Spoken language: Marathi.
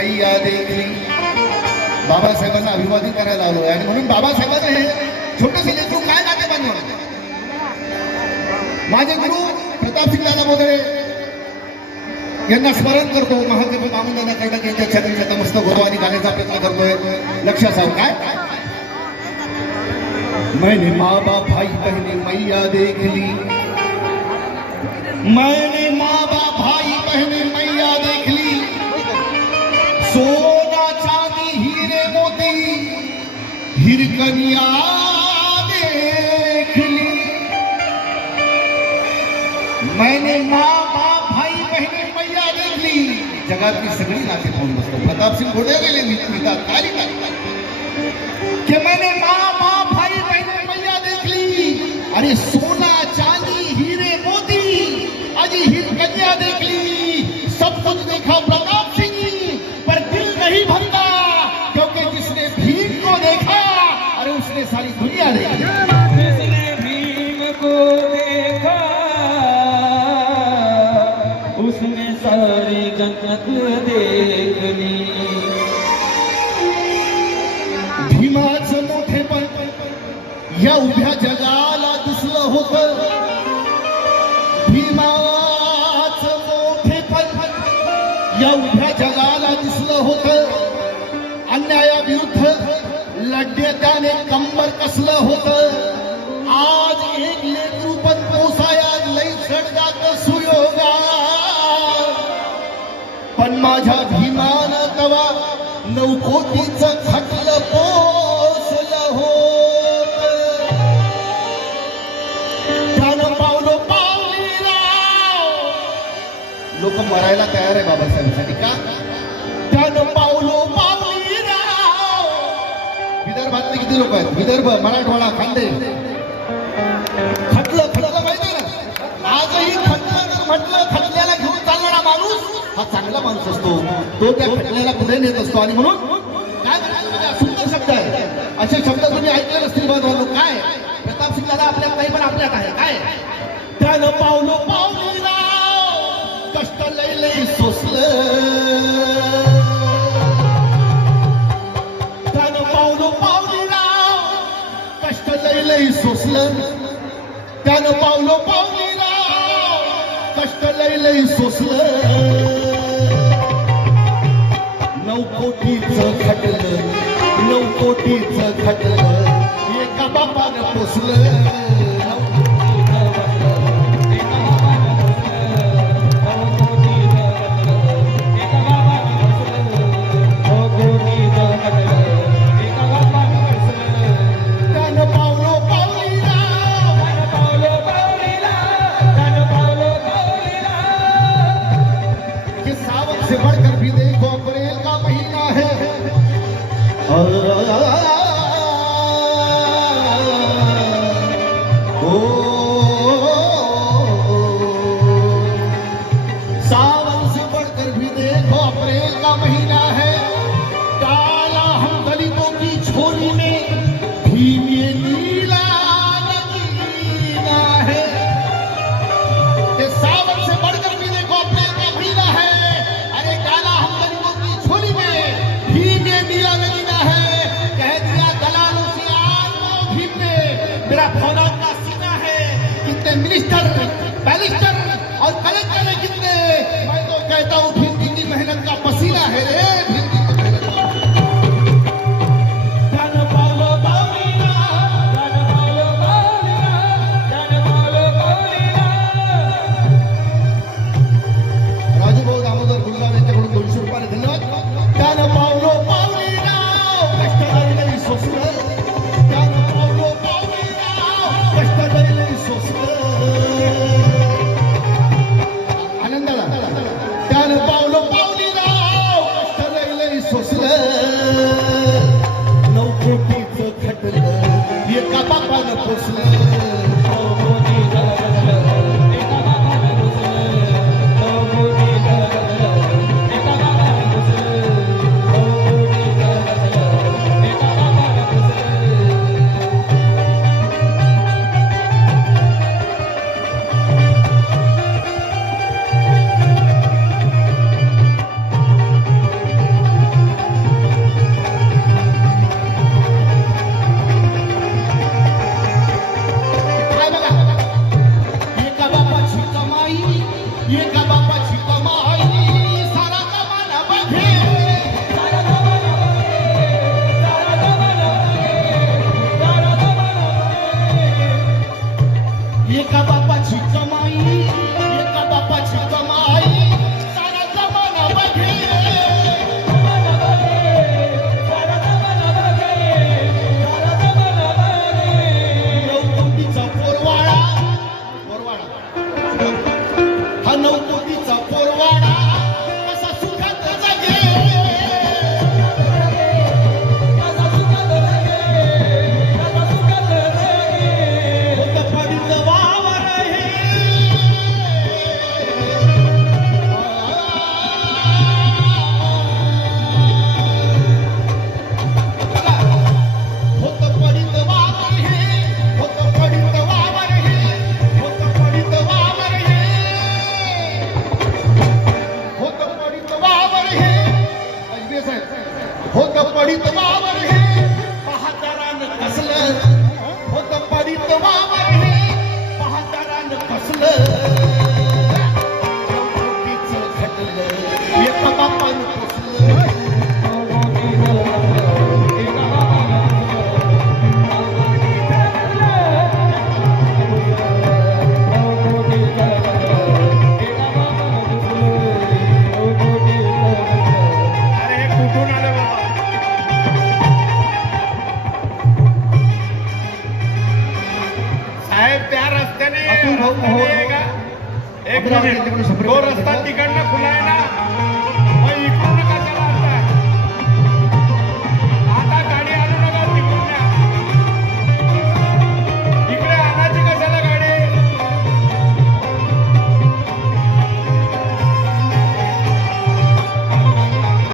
मैया देखली. बाबासाहेबांना अभिवादन करायला आलोय आणि म्हणून बाबासाहेबांना हे छोटंसं लेकरू काय नाते बनवलं. माझे गुरु प्रतापसिंग दादा बोधळे यांना स्मरण करतो. महाकवी मामुदाना कर्डक यांच्या चरणी नतमस्तक होतो आणि गाण्याचा प्रयत्न करतोय. लक्षात जाऊ काय. मैंने माँ बाप भाई बहने मैया देख ली. मैंने माँ बाप भाई बहने मैया देख ली. सोना चांदी हीरे मोती हिरकनिया देख ली. मैंने माँ बाप भाई बहने मैया देख ली. जगातली सगळी नाते पाहून बसतो. प्रतापसिंग घोडे गेले लिहितात काय की मैंने माँ बाप भाई बहने मैया देख ली. अरे सोना चांदी हीरे मोती अजी हिरकनिया देख ली. सब कुछ देखा प्रताप सिंह पर दिल नहीं भरता क्योंकि जिसने भीम को देखा अरे उसने सारी दुनिया देखी. जिसने भीम को देखा उसने सारी जन्नत देख ली. भीमाचं मोठेपण या उभ्या जगाला दिसलं होतं. भीमाचं मोठेपण या उभ्या जगाला दिसलं होतं. अन्यायाविरुद्ध लढणे त्याने कंबर कसलं होतं. आज एक लेकरू पण पोसाया लई चढगात सुयोगा. पण माझ्या भीमानं तवा 9 कोटीचं खटलं पोसलं होत. त्यानं पावलो पावलीराव. लोक मरायला तयार आहे बाबासाहेबांसाठी का. त्यानं पावलो पावलीराव. विदर्भातले किती लोक आहेत. विदर्भ मराठवाडा खानदेश खटलं खटलं माहिती ना. आजही खटलं म्हटलं खटल्याला घेऊन चालणारा माणूस हा चांगला माणूस असतो. तो त्या खटल्याला पुढे नेत असतो. आणि म्हणून काय सुंदर शब्द आहे. असे शब्द तुम्ही ऐकले नसतील बांधवांनो. काय प्रतापसिंग दादा आपल्यात नाही पण आपल्यात आहे. काय त्यानं पावलो पावलीराव कष्ट लई लई सोसलं. त्यानं पावलो पावलीराव कष्ट लई लई सोसलं. त्यानं पावलो पावलीराव कष्ट लई लई सोसलं. 9 कोटीचं खटलं 9 कोटीचं खटलं एका बापानं पोसलं. से बढ़कर भी देखो अप्रैल का महीना है. सावन से बढ़कर भी देखो अप्रैल का महीना है. काला हम दलितों की छोरी में भीम ये नीला नगीना है. सावन से बढ़कर भी देखो अप्रैल का महीना है. मेरा फौलाद का सीना है. कितने मिनिस्टर बैरिस्टर और कलेक्टर है कितने. मैं तो कहता हूँ भीम की मेहनत का पसीना है रे. भीम की मेहनत पडित वावर हे पहातारान कसलं होत पडित वावर हे पहातारान कसलं चौकटीचं घडलं एका बापानं पोसलं अरे हे कुठून आलं बाबा साहेब त्या रस्त्याने अतुल भाऊ, रस्त्याने हो, आहे का? एक अमरावती मिनिट तिकडून शंभर तो मीटर रस्ता आहे. तिकडनं खुला आहे ना